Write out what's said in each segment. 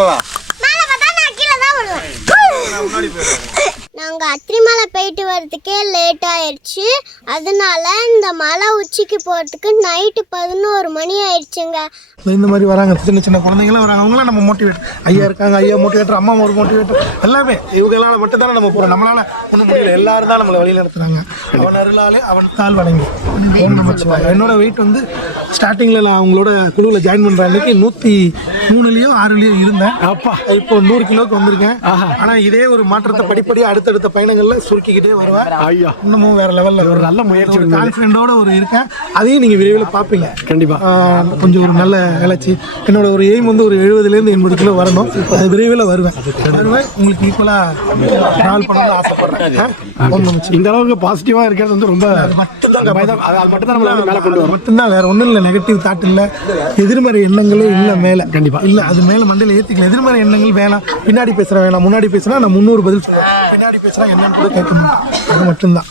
பாரு அப்பவா மேலே பார்த்தா நான் கீழே தான் விழுவேன் முன்னாடி போயிடுறேன் நாங்கள் அத்திரிமலை போயிட்டு வர்றதுக்கே லேட் ஆயிடுச்சு அதனால இந்த உச்சிக்கு போகிறதுக்கு நைட்டு பதினோரு மணி ஆயிடுச்சுங்க. இந்த மாதிரி வராங்க சின்ன சின்ன குழந்தைங்களாம் வராங்க அவங்களாம் நம்ம மோட்டிவேட் ஐயா இருக்காங்க ஐயா மோட்டிவேட்டர் அம்மா ஒரு மோட்டிவேட்டர் எல்லாமே இவங்களால மட்டும் தானே நம்ம போகிறோம் நம்மளால ஒன்றும் முடியல. எல்லாரும் தான் நம்மளை வழி நடத்துறாங்க அவன் அருளாலே அவன் தாள் வணங்கி. என்னோட வெயிட் வந்து ஸ்டார்டிங்கில் நான் அவங்களோட குழுவில் ஜாயின் பண்ணுற அன்னைக்கு நூற்றி மூணுலேயோ ஆறுலேயோ இருந்தேன். அப்பா. இப்போ நூறு கிலோக்கு வந்திருக்கேன். ஆனால் இதே ஒரு மாற்றத்தை படிப்படியாக அடுத்தடுத்த பயணங்களில் சுருக்கிக்கிட்டே வருவேன். ஐயா. இன்னமும் வேற லெவலில் ஒரு நல்ல முயற்சி கான்ஃபிடென்ட்டோட ஒரு இருக்கேன். அதையும் நீங்கள் விரைவில் பார்ப்பீங்க. கண்டிப்பா. ஆஹ் கொஞ்சம் ஒரு நல்ல வளர்ச்சி என்னோட ஒரு எய்ம் வந்து ஒரு எழுபதுலேருந்து எண்பது கிலோ வரணும். அது விரைவில் வருவேன். வருவேன். உங்களுக்கு ஈக்குவலாக ட்ராவல் பண்ணணும்னு ஆசைப்படுறேன். இந்த அளவுக்கு பாசிட்டிவா இருக்கிறது வந்து ரொம்ப மட்டும்தான் மட்டும்தான். வேற ஒன்றும் இல்லை. நெகட்டிவ் தாட் இல்லை. எதிர்மறை எண்ணங்களே இல்லை மேலே. கண்டிப்பா. இல்லை அது மேலே மண்டையில் ஏற்றிக்கல எதிர்மறை எண்ணங்கள் வேணாம். பின்னாடி பேசுகிறேன் வேணாம். முன்னாடி பேசுனா நான் முந்நூறு பதில் சொல்லுவேன் பின்னாடி பேசுனா என்னன்னு கூட கேட்க மாட்டேன் அது மட்டும்தான்.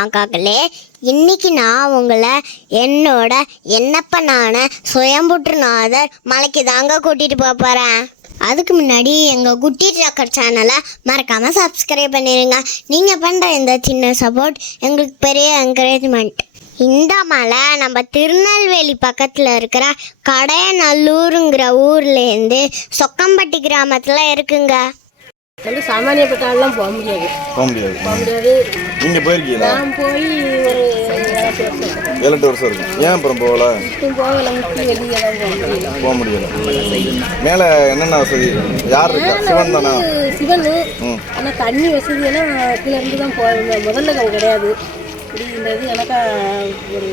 நாக்காக்களே இன்னைக்கு நான் உங்களை என்னோட என்னப்பனான சுயம்புற்றுநாதர் மலைக்கு தாங்க கூட்டிகிட்டு போக போகிறேன் அதுக்கு முன்னாடி எங்கள் குட்டி ட்ராக்கர் சேனலை மறக்காமல் சப்ஸ்கிரைப் பண்ணிடுங்க நீங்கள் பண்ணுற இந்த சின்ன சப்போர்ட் எங்களுக்கு பெரிய என்கரேஜ்மெண்ட் இந்த மலை நம்ம திருநெல்வேலி பக்கத்தில் இருக்கிற கடையநல்லூருங்கிற ஊர்லேருந்து சொக்கம்பட்டி கிராமத்தில் இருக்குங்க. வந்து சாமானியப்பட்ட ஆள்லாம் போக முடியாது. போக முடியாது. போக முடியாது. நீங்க போயிருக்கீங்களா? நான் போய் ஒரு ஏழு வருஷம் ஏழு எட்டு வருஷம் இருக்கும் ஏன் அப்புறம் போகல? போகல முட்டி வெளியே தான் போக முடியல. மேல என்னென்ன வசதி? யார் இருக்கா? சிவன் தானா? சிவனு. ஆனால் தண்ணி வசதி எல்லாம் கீழே இருந்து தான் போக முதல்ல கிடையாது. இது எனக்கா ஒரு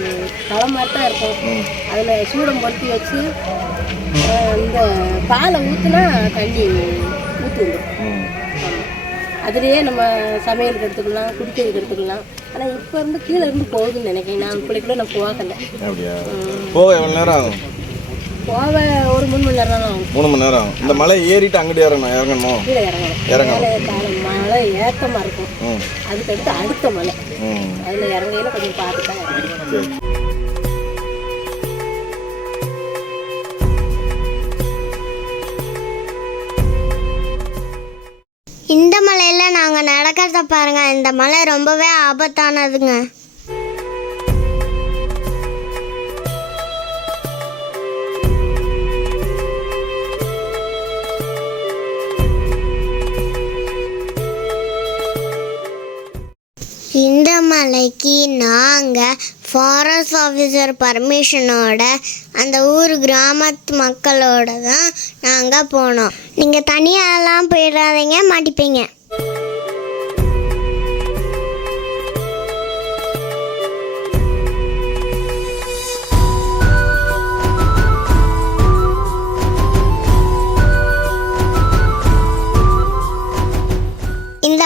மாதிரி தான் இருக்கும். அதில் சூடம் படுத்தி வச்சு இந்த பாலை ஊற்றுனா தண்ணி ஊற்றி. அதுலேயே நம்ம சமையலுக்கு எடுத்துக்கலாம் குடிக்கிறதுக்கு எடுத்துக்கலாம் ஆனால் இப்போ இருந்து கீழே இருந்து போகுதுன்னு நினைக்கிறேன். நான் பிள்ளைக்குள்ள நான் போகல. போக எவ்வளோ நேரம் ஆகும்? போக ஒரு மூணு மணி நேரம் தான் ஆகும். மூணு மணி நேரம் ஆகும். இந்த மலை ஏறிட்டு அங்கிட்டு இறங்கணும் இறங்கணும்? கீழே இறங்கணும். இறங்கணும். மேலே ஏக்கமாக இருக்கும். அதுக்கடுத்து அடுத்த மலை. அதில் இறங்கையில் கொஞ்சம் பார்த்து தான் இந்த மலையில் நாங்கள் நடக்கிறத பாருங்க. இந்த மலை ரொம்பவே ஆபத்தானதுங்க. இந்த நாங்கள் ஃபாரஸ்ட் ஆஃபீஸர் பர்மிஷனோட அந்த ஊர் கிராமத்து மக்களோட தான் நாங்கள் போனோம். நீங்கள் தனியாலாம் போயிடாதீங்க மாட்டிப்பீங்க.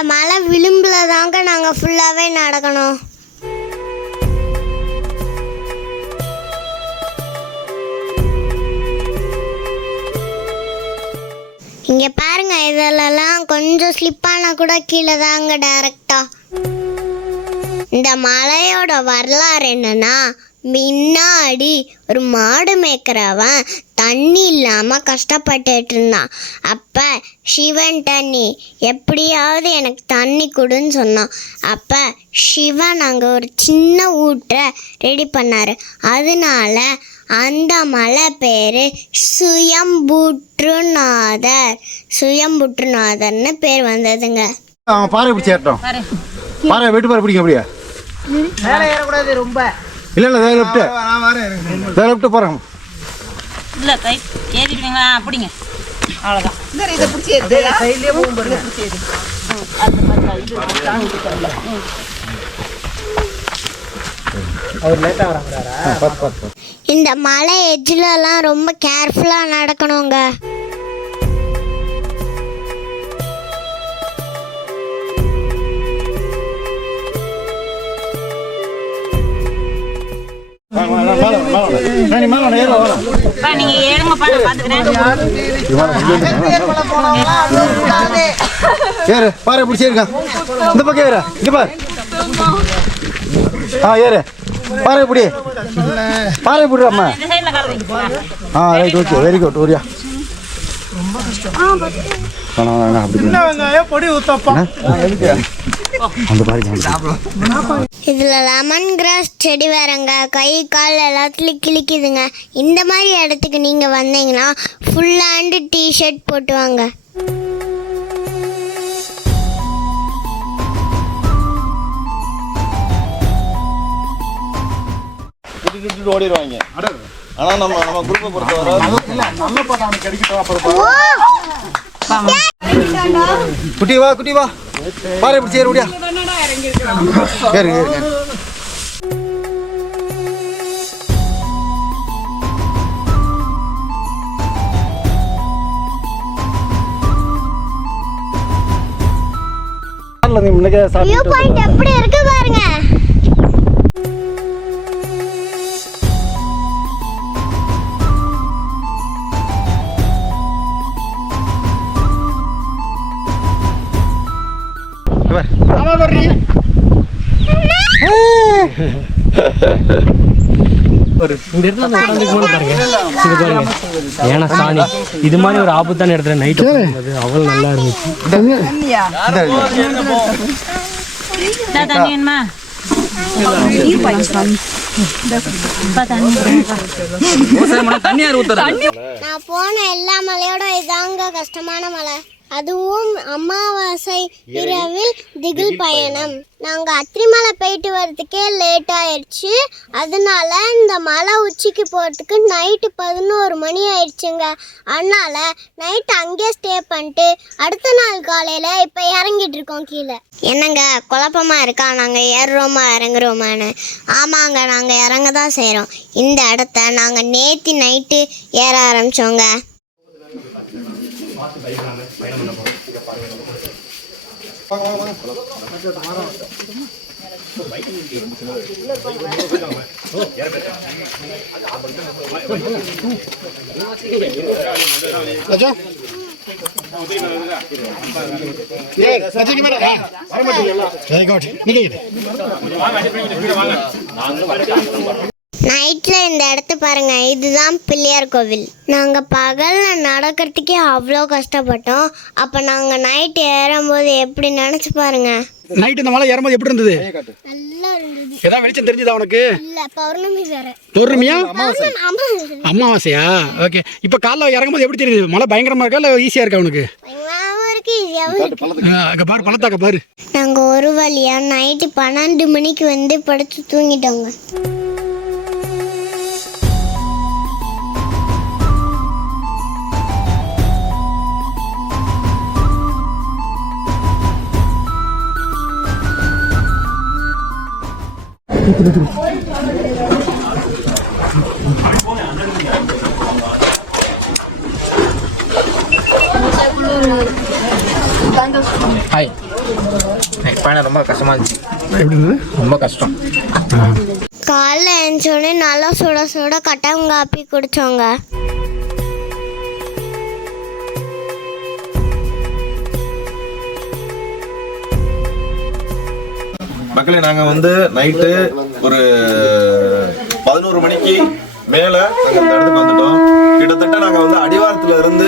மலை விளிம்பில் தாங்க நாங்கள் ஃபுல்லாகவே நடக்கணும். இங்கே பாருங்க இதெல்லாம் கொஞ்சம் ஸ்லிப்பானா கூட கீழே தாங்க டேரெக்டாக இந்த மலையோட வரலாறு என்னன்னா முன்னாடி ஒரு மாடு மேய்க்கிறவன் தண்ணி இல்லாமல் கஷ்டப்பட்டுட்டு இருந்தான். அப்போ சிவன் தண்ணி எப்படியாவது எனக்கு தண்ணி கொடுன்னு சொன்னான். அப்போ சிவன் அங்கே ஒரு சின்ன ஊற்றை ரெடி பண்ணார். அதனால அந்த மலை பேர் சுயம்புற்றுநாதர் சுயம்புற்றுநாதர்னு பேர் வந்ததுங்க. பாறை பிடிச்சி ஏறட்டும் பாறை. வெட்டு பாறை பிடிங்க அப்படியே. மேலே ஏறக்கூடாது ரொம்ப. இல்லை இல்லை வேலை விட்டு வேலை விட்டு போகிறேன் இல்லை கை ஏறிடுவீங்களா? அப்படிங்க அவ்வளோதான் இந்த இதை பிடிச்சி பிடிச்சி அந்த மாதிரி மலை எஜ்ஜிலலாம் ரொம்ப கேர்ஃபுல்லாக நடக்கணுங்க. நீங்க ஏழுங்கப்பா நான் பாத்துக்கிறேன் ஏறு பாரு பிடிச்சி இருக்கான் இந்த பக்கம் ஏறு இங்க பாரு. ஆ ஏறு. பாரு இப்படி. பாரு இப்படி அம்மா. ஆ ரைட் ஓகே வெரி குட் ஓரியா வேணாம் வேணாம் அப்படி பொடி ஊத்தப்பா அந்த பாரு இதுல லெமன் கிராஸ் செடி வேறங்க கை கால் எல்லாத்துலயும் கிழிக்குதுங்க இந்த மாதிரி இடத்துக்கு நீங்கள் வந்தீங்கன்னா ஃபுல் ஹேண்டு டிஷர்ட் போட்டு வாங்க ஓடிடுவாங்க ஆனா நம்ம நம்ம குரூப்பை பொறுத்தவரை குட்டி வா குட்டி வா பாரு இப்படி சேரு முடியா ஏறு ஏறு எப்படி இருக்கு பாருங்க. இந்த இடத்துல அந்த போது பாருங்க. இது பாருங்க. ஏன்னா சாணி. இது மாதிரி ஒரு ஆபத்தான இடத்துல நைட்டு அவ்வளோ நல்லா இருந்துச்சு. நான் போன எல்லா மலையோட இதாங்க கஷ்டமான மலை. அதுவும் அமாவாசை இரவில் திகில் பயணம். நாங்கள் அத்திரிமலை போயிட்டு வர்றதுக்கே லேட் ஆயிடுச்சு அதனால இந்த மலை உச்சிக்கு போகிறதுக்கு நைட்டு பதினோரு மணி ஆயிடுச்சுங்க அதனால நைட்டு அங்கேயே ஸ்டே பண்ணிட்டு அடுத்த நாள் காலையில் இப்போ இறங்கிட்டு இருக்கோம் கீழே. என்னங்க குழப்பமா இருக்கா? நாங்கள் ஏறுறோமா இறங்குறோமான்னு. ஆமாங்க நாங்கள் இறங்க தான் செய்கிறோம் இந்த இடத்த நாங்கள் நேத்தி நைட்டு ஏற ஆரம்பிச்சோங்க நைட்டில் இந்த இடத்த பாருங்க இதுதான் பிள்ளையார் கோவில். நாங்கள் பகலில் நடக்கிறதுக்கே அவ்வளோ கஷ்டப்பட்டோம். அப்போ நாங்கள் நைட்டு ஏறும்போது எப்படி நினச்சி பாருங்க. நைட் இந்த மலை ஏறும்போது எப்படி இருந்தது? நல்லா இருந்தது. ஏதாவது வெளிச்சம் தெரிஞ்சதா உனக்கு? இல்லை பௌர்ணமி வேற. பௌர்ணமியா? பௌர்ணமி அமாவாசை. அமாவாசையா? ஓகே இப்போ காலைல இறங்கும்போது எப்படி தெரியுது? மழை பயங்கரமா இருக்கா இல்லை ஈஸியாக இருக்கா உனக்கு? பாரு பள்ளத்தாக்க. பாரு நாங்கள் ஒரு வழியாக நைட்டு பன்னெண்டு மணிக்கு வந்து படுத்து தூங்கிட்டோங்க. ஹாய் பயணம் ரொம்ப கஷ்டமா இருந்துச்சு எப்படி இருந்தது? ரொம்ப கஷ்டம். காலைல எழுந்தோடனே நல்லா சுட சுட கட்டங்காப்பி குடிச்சோங்க மக்களே நாங்க வந்து நைட்டு ஒரு பதினோரு மணிக்கு மேல நாங்க இந்த இடத்துக்கு வந்துட்டோம். கிட்டத்தட்ட நாங்க வந்து அடிவாரத்துல இருந்து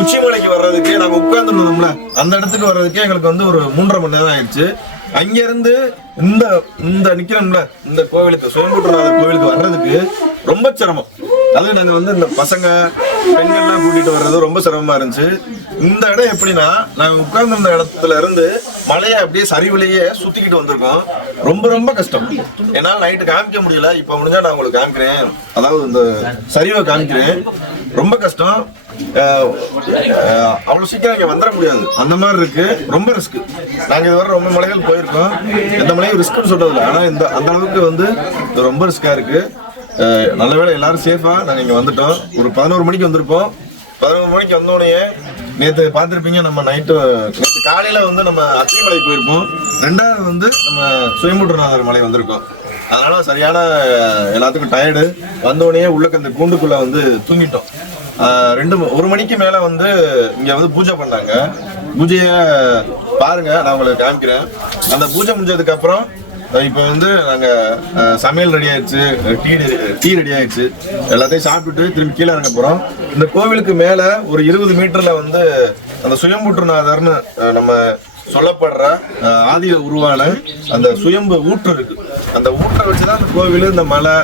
உச்சிமலைக்கு வர்றதுக்கு நாங்க உட்கார்ந்துருந்தோம்ல அந்த இடத்துக்கு வர்றதுக்கே எங்களுக்கு வந்து ஒரு மூன்றரை மணி நேரம் ஆயிடுச்சு. அங்கிருந்து இந்த இந்த நிக்கிறோம்ல இந்த கோவிலுக்கு சுயம்புற்றநாதர் கோவிலுக்கு வர்றதுக்கு ரொம்ப சிரமம். அது நாங்கள் வந்து இந்த பசங்க பெண்கள்லாம் கூட்டிட்டு வர்றது ரொம்ப சிரமமா இருந்துச்சு. இந்த இடம் எப்படின்னா நாங்கள் உட்கார்ந்திருந்த இடத்துல இருந்து மலையை அப்படியே சரிவுலேயே சுத்திக்கிட்டு வந்திருக்கோம். ரொம்ப ரொம்ப கஷ்டம். என்னால நைட்டு காமிக்க முடியல. இப்போ முடிஞ்சா நான் உங்களுக்கு காமிக்கிறேன். அதாவது இந்த சரிவை காமிக்கிறேன். ரொம்ப கஷ்டம். அவ்வளோ சீக்கிரம் இங்கே வந்துட முடியாது. அந்த மாதிரி இருக்கு. ரொம்ப ரிஸ்க் நாங்கள் இதுவரை ரொம்ப மலைகள் போயிருக்கோம். எந்த மலையும் ரிஸ்க்னு சொல்றது இல்லை இந்த அந்த அளவுக்கு வந்து இது ரொம்ப ரிஸ்க்காக இருக்குது நல்ல வேளை எல்லாரும் சேஃபா நாங்க இங்க வந்துட்டோம். ஒரு பதினோரு மணிக்கு வந்திருப்போம். பதினோரு மணிக்கு வந்தோடனே நேற்று பார்த்துருப்பீங்க நம்ம நைட்டு நேற்று காலையில வந்து நம்ம அத்திமலை போயிருப்போம். ரெண்டாவது வந்து நம்ம சுயமுற்றநாதர் மலை வந்திருக்கோம். அதனால சரியான எல்லாத்துக்கும் டயர்டு வந்தோடனே உள்ளக்கு அந்த கூண்டுக்குள்ள வந்து தூங்கிட்டோம். ரெண்டு ஒரு மணிக்கு மேல வந்து இங்க வந்து பூஜை பண்ணாங்க. பூஜைய பாருங்க நான் உங்களுக்கு காமிக்கிறேன். அந்த பூஜை முடிஞ்சதுக்கு அப்புறம் இப்போ வந்து நாங்கள் சமையல் ரெடி ஆயிடுச்சு. டீ டீ ரெடி ஆயிடுச்சு. எல்லாத்தையும் சாப்பிட்டுட்டு திரும்பி கீழே இறங்க போகிறோம் இந்த கோவிலுக்கு மேலே ஒரு இருபது மீட்டரில் வந்து அந்த சுயம்புற்றுநாதர்னு நம்ம சொல்லப்படுற ஆதிய உருவான அந்த சுயம்பு ஊற்று இருக்கு. அந்த ஊற்றை வச்சுதான் அந்த கோவில் இந்த மலை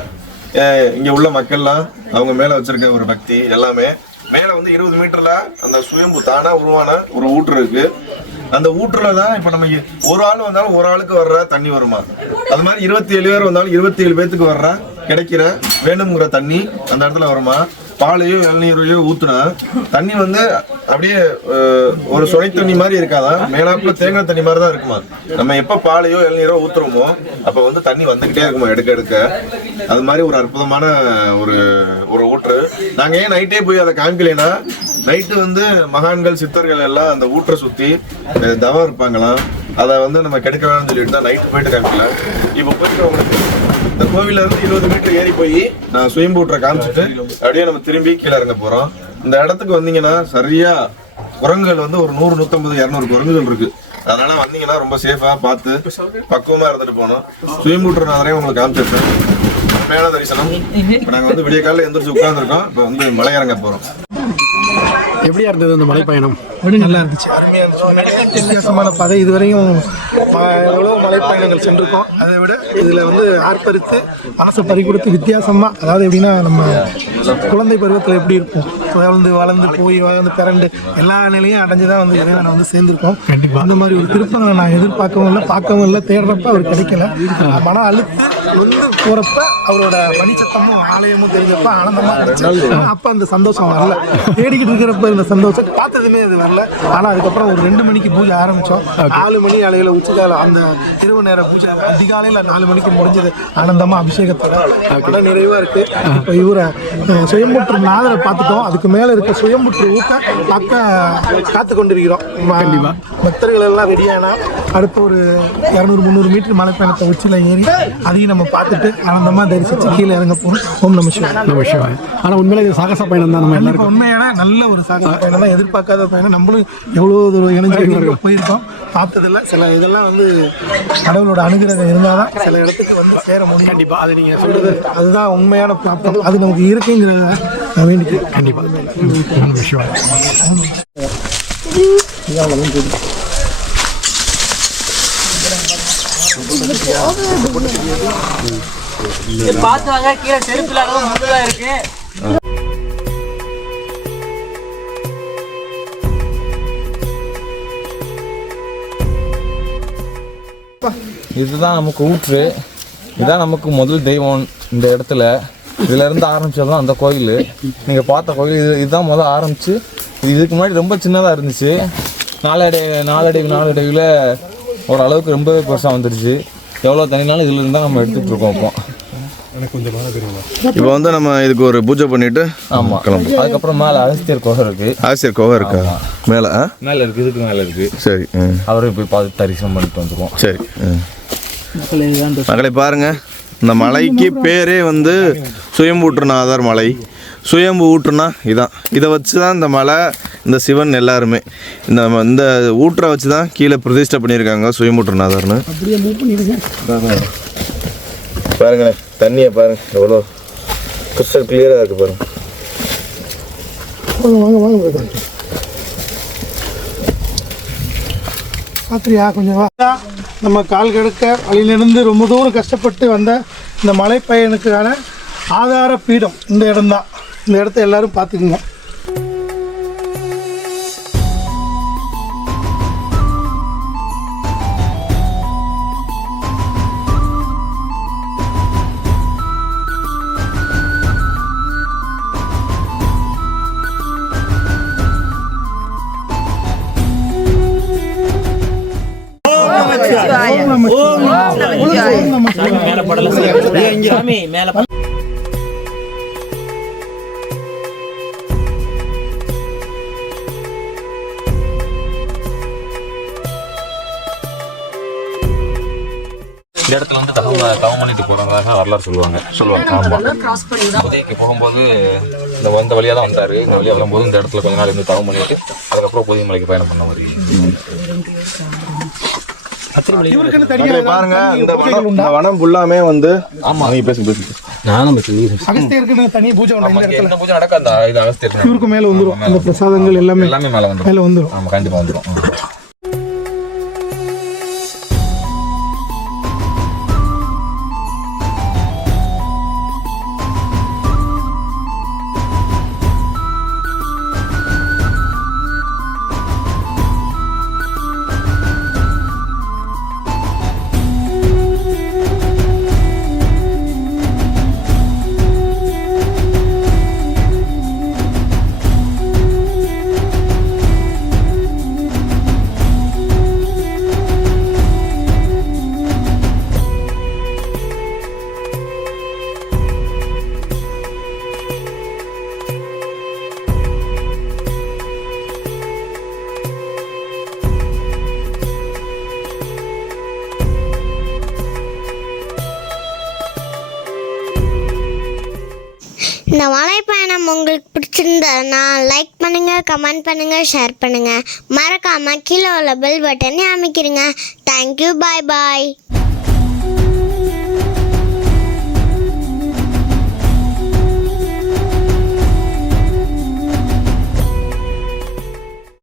இங்கே இங்க உள்ள மக்கள்லாம் அவங்க மேல வச்சிருக்க ஒரு பக்தி எல்லாமே. மேல வந்து இருபது மீட்டர்ல அந்த சுயம்பு தானா உருவான ஒரு ஊற்று இருக்கு. அந்த ஊற்றுல தான் இப்ப நம்ம ஒரு ஆள் வந்தாலும் ஒரு ஆளுக்கு வர்ற தண்ணி வருமா? அது மாதிரி இருபத்தி ஏழு பேர் வந்தாலும் இருபத்தி ஏழு பேத்துக்கு வர்ற கிடைக்கிற வேணுங்கிற தண்ணி அந்த இடத்துல வருமா? பாலையோ இளநீரையோ ஊத்துனா தண்ணி வந்து அப்படியே ஒரு சுனை தண்ணி மாதிரி இருக்காதான் மேலாப்புல தேங்காய் தண்ணி மாதிரி தான் இருக்குமா? நம்ம எப்ப பாலையோ இளநீரோ ஊத்துறோமோ அப்ப வந்து தண்ணி வந்துகிட்டே இருக்குமா எடுக்க எடுக்க? அது மாதிரி ஒரு அற்புதமான ஒரு ஒரு ஊற்று. நாங்க ஏன் நைட்டே போய் அதை காமிக்கலைன்னா நைட்டு வந்து மகான்கள் சித்தர்கள் எல்லாம் அந்த ஊற்றை சுத்தி தவம் இருப்பாங்களாம். அதை வந்து நம்ம கெடுக்க வேணும்னு சொல்லிட்டு தான் நைட்டு போயிட்டு காமிக்கலாம் இப்போ போயிட்டு அவங்களுக்கு இந்த கோவில்ல இருந்து இருபது மீட்டர் ஏறி போய் நான் சுயம்பூற்றை காமிச்சிட்டு அப்படியே நம்ம திரும்பி கீழே இறங்க போறோம். இந்த இடத்துக்கு வந்தீங்கன்னா சரியா குரங்குகள் வந்து ஒரு நூறு நூத்தம்பது இரநூறு குரங்குகள் இருக்கு. அதனால வந்தீங்கன்னா ரொம்ப சேஃபா பார்த்து பக்குவமா இருந்துட்டு போகணும். நான் உங்களுக்கு காமிச்சிருக்கேன் மேல தரிசனம். இப்போ நாங்கள் வந்து விடிய காலையில் எந்திரிச்சு உட்காந்துருக்கோம் இப்போ வந்து மலை இறங்க போறோம். எப்படியா இருந்தது அந்த மலைப்பயணம்? நல்லா இருந்துச்சு. அருமையா இருந்துச்சு. உண்மையிலேயே வித்தியாசமான பாதை இதுவரையும் எவ்வளோ மலைப்பயணங்கள் சென்றிருக்கோம். அதை விட இதில் வந்து ஆர்ப்பரித்து மனசை பறி கொடுத்து வித்தியாசமா அதாவது எப்படின்னா நம்ம குழந்தை பருவத்தில் எப்படி இருப்போம்? வளர்ந்து வளர்ந்து போய் வளர்ந்து பிறண்டு எல்லா நிலையும் அடைஞ்சு தான் வந்து இறைவனை வந்து சேர்ந்திருக்கோம். கண்டிப்பாக அந்த மாதிரி ஒரு திருப்பங்களை நான் எதிர்பார்க்கவும் இல்லை பார்க்கவும் இல்லை தேடுறப்ப அவர் கிடைக்கல. மன அழுத்து வந்து போறப்ப அவரோட மணிச்சத்தமும் ஆலயமும் தெரிஞ்சப்ப ஆனந்தமா இருந்துச்சு. அப்ப அந்த சந்தோஷம் வரல. தேடிக்கிட்டு இருக்கிறப்ப இந்த சந்தோஷம் பார்த்ததுமே அது வரல. ஆனா அதுக்கப்புறம் ஒரு ரெண்டு மணிக்கு பூஜை ஆரம்பிச்சோம். நாலு மணி அலையில உச்சிகால அந்த இரவு நேர பூஜை அதிகாலையில நாலு மணிக்கு முடிஞ்சது. ஆனந்தமா அபிஷேகத்தோட மன நிறைவா இருக்கு. இப்ப இவரை சுயம்புற்று நாதரை பார்த்துட்டோம். அதுக்கு மேல இருக்க சுயம்புற்று ஊக்க பார்க்க காத்து கொண்டிருக்கிறோம். பக்தர்கள் எல்லாம் ரெடியானா அடுத்த ஒரு இரநூறு முந்நூறு மீட்டர் மலை பயணத்தை உச்சியில் ஏறி அதையும் நம்ம பார்த்துட்டு ஆனந்தமா தரிசிச்சு கீழே இறங்க போறோம். ஓம் நம சிவாய. நம்ம விஷயம் ஆனா உண்மையிலே இது சாகச பயணம் தான் நம்ம கண்டிப்பா உண்மையான நல்ல ஒரு சாகச பயணம் தான். எதிர்பார்க்காத பயணம். நம்மளும் எவ்வளோ தூரம் இணைஞ்சு போயிருக்கோம். பார்த்ததில்ல. சில இதெல்லாம் வந்து கடவுளோட அனுகிரகம் இருந்தால் தான் சில இடத்துக்கு வந்து சேர முடியும். கண்டிப்பா. அது நீங்க சொல்றது அதுதான் உண்மையான பிராப்தம். அது நமக்கு இருக்குங்கிறத நான் வேண்டிக்கிறேன். கண்டிப்பா. நம்ம விஷயம் கீழே இருக்கு. இதுதான் நமக்கு ஊற்று. இதுதான் நமக்கு முதல் தெய்வம் இந்த இடத்துல. இதுல இருந்து ஆரம்பிச்சது தான் அந்த கோயில். நீங்க பார்த்த கோயில் இது இதுதான் முதல் ஆரம்பிச்சு இது இதுக்கு முன்னாடி ரொம்ப சின்னதா இருந்துச்சு. நாளடை நாளடைவு நாளடைவில் ஓரளவுக்கு ரொம்பவே பெருசாக வந்துருச்சு. எவ்வளோ தண்ணினாலும் இதுல இருந்தா நம்ம எடுத்துட்டு இருக்கோம் இப்போ. இப்போ வந்து நம்ம இதுக்கு ஒரு பூஜை பண்ணிட்டு ஆமாம் அதுக்கப்புறம் மேலே அகஸ்தியர் கோகை இருக்கு. ஆசிரியர் கோவம் இருக்கா? மேலே ஆ? மேலே இருக்கு இதுக்கு மேலே இருக்கு. சரி ம் அவரையும் போய் பார்த்து தரிசனம் பண்ணிட்டு வந்துருவோம். சரி ம். மகளே பாருங்க. இந்த மலைக்கு பேரே வந்து சுயம்பூற்றுநாதர் மலை. சுயம்பு ஊற்றுனா இதான். இதை வச்சு தான் இந்த மலை இந்த சிவன் எல்லாருமே. இந்த இந்த ஊற்றை வச்சு தான் கீழே பிரதிஷ்டை பண்ணியிருக்காங்க சுயம்பூற்றுநாதர்னு பாருங்களேன் தண்ணியை பாருங்க எவ்வளோ கிறிஸ்டல் கிளியராக இருக்கு பாருங்க. வாங்க வாங்க. பாத்திரியா கொஞ்சம் வா. நம்ம கால் கெடுக்க வழியிலிருந்து ரொம்ப தூரம் கஷ்டப்பட்டு வந்த இந்த மலை பயணுக்கான ஆதார பீடம் இந்த இடம்தான். இந்த இடத்த எல்லாரும் பார்த்துக்குங்க. மேல படல சாமி மேல இந்த இடத்துல வந்து தவம் தவம் பண்ணிட்டு போறதாக வரலாறு சொல்லுவாங்க. சொல்லுவாங்க. ஆமா. உதயக்கு போகும்போது இந்த வந்த வழியா தான் வந்தாரு. இந்த வழியா வரும்போது இந்த இடத்துல கொஞ்ச நாள் இருந்து தவம் பண்ணிட்டு அதுக்கப்புறம் புதிய மலைக்கு பயணம் பண்ண மாதிரி. பாருங்க இந்த வனம் ஃபுல்லாமே வந்து ஆமா. பேசுங்க அகஸ்தியருக்குன்னு தனி பூஜை இந்த பூஜை நடக்க அந்த இது அவஸ்தை இவருக்கு மேல வந்துரும். அந்த பிரசாதங்கள் எல்லாமே எல்லாமே மேல வந்துடும் மேல வந்துரும். ஆமா கண்டிப்பா வந்துடும் இந்த மலைப்பயணம் உங்களுக்கு பிடிச்சிருந்ததுன்னா லைக் பண்ணுங்கள் கமெண்ட் பண்ணுங்கள் ஷேர் பண்ணுங்கள் மறக்காமல் கீழே உள்ள பெல் பட்டனை அமைக்கிறீங்க. தேங்க்யூ பாய் பாய்